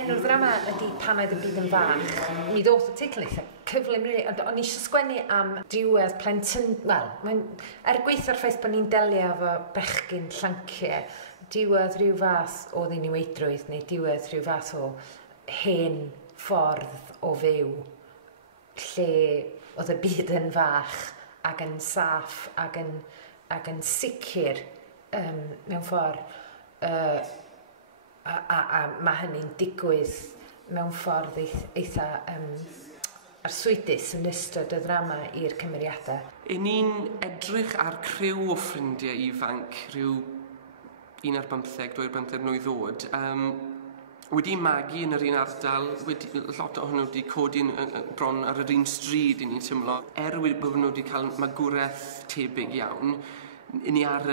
enw'r ddrama ydy Pan oedd y byd yn fach. Mi ddoth y teitl eitha cyflym, ond o'n i eisiau sgwennu am diwedd plentyn... Wel, gweithio'r ffaith bod ni'n delio efo bechgyn llanciau, diwedd rhyw fath o ddiniweidrwydd neu diwedd rhyw fath o hen ffordd o fyw lle oedd y byd yn fach ac yn saff ac yn sicr mewn ffordd a mae hynny'n digwydd mewn ffordd eitha arswydus yn ystod y ddrama i'r cymeriadau. I ni'n edrych ar criw o ffrindiau ifanc, rhyw 15, 15 mlwydd oed, wedi magu yn yr un ardal, lot ohonyn nhw wedi codi bron ar yr un stryd i ni'n symlo. Bod nhw wedi cael magwraeth tebyg iawn, i ni ar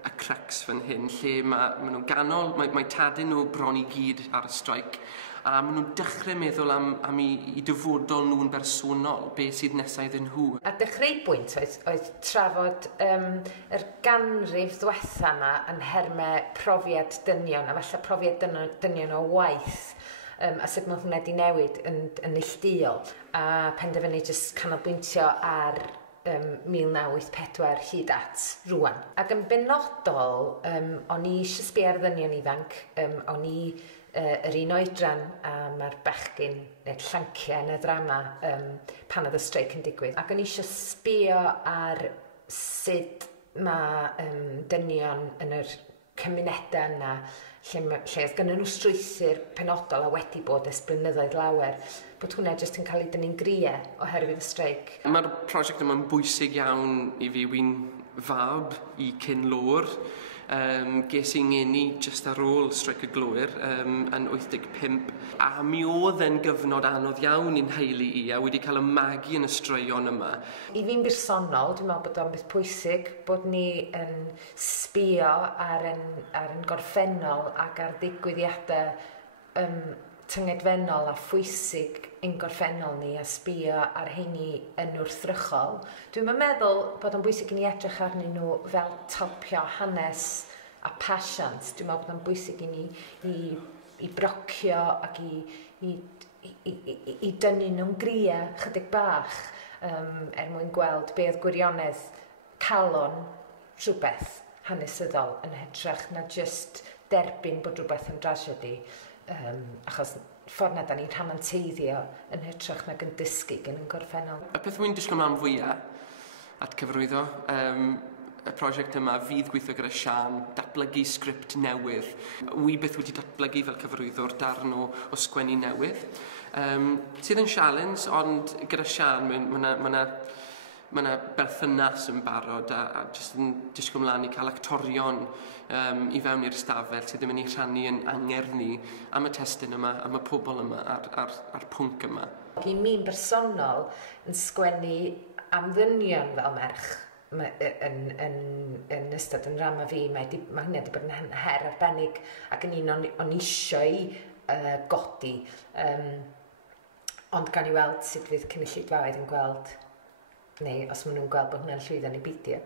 y cracs fan hyn, lle mae nhw'n ganol, mae tadyn nhw bron i gyd ar y streic, a maen nhw'n dechrau meddwl am i dyfodol nhw'n bersonol, beth sydd nesaf iddyn nhw. A dechrau bwynt oedd trafod yr ganrif ddiwetha yma yn hermau profiad dynion, a falle profiad dynion o waith, a sut mae hwnna wedi newid yn neilltuol, a penderfynu jyst canolbwyntio ar 1984 hyd at rwan. Ac yn benodol, o'n i eisiau sbio ar ddynion ifanc, o'n i yr un oedran a mae'r bechgyn neu'r llanciau yn y ddrama pan oedd y streic yn digwydd. Ac o'n i eisiau sbio ar sut mae dynion yn yr cymunedau yna lle oedd gynnyn nhw strwythur penodol a wedi bod ers blynyddoedd lawer, bod hwnna jyst yn cael ei dynnu'n griau oherwydd y streic. Mae'r prosiect yma'n bwysig iawn i fi. Wy'n fab i cyn-lôr. Ges i'n ngeni jyst ar ôl streic y glowyr yn 85, a mi oedd e'n gyfnod anodd iawn i'n nheulu i, a wedi cael y magu yn y straeon yma. I fi'n bersonol, dwi'n meddwl bod o'n beth pwysig bod ni yn sbio ar yn gorffennol ac ar ddigwyddiadau tyngedfennol a phwysig ein gorffennol ni a sbio ar heini yn wrthrychol. Dwi'n meddwl bod o'n bwysig i ni edrych arnyn nhw fel talpio hanes a pasiant. Dwi'n meddwl bod o'n bwysig i ni i brocio ac i dynnu nhw'n griau chydig bach mwyn gweld be oedd gwirionedd calon rhywbeth hanesyddol yn hytrach na just derbyn bod rhywbeth yn drasiedi. Achos ffordd na da ni'n rhamanteiddio yn hytrach nag yn dysgu gan yn gorffennol. Y peth wy'n disgwyl mlaen fwyaf at cyfarwyddo, y prosiect yma fydd gweithio gyda Sian, datblygu sgript newydd. Wi beth wedi datblygu fel cyfarwyddwr darn o sgwennu newydd. Sydd yn sialens, ond gyda Sian mae yna berthynas yn barod a jyst yn disgwyl mlaen i cael actorion i fewn i'r stafell sydd yn mynd i rhannu yn angerdd am y testyn yma, am y pobl yma a'r pwnc yma. Mi'n bersonol yn sgwennu am ddynion fel merch yn ystod yn rama fi. Mae hynny wedi bod yn her arbennig ac yn un o'n eisiau godi. Ond gan i weld sut fydd cynulleidfaoedd yn gweld, neu os maen nhw'n gweld bod hwnna'n llwyddo neu beidio.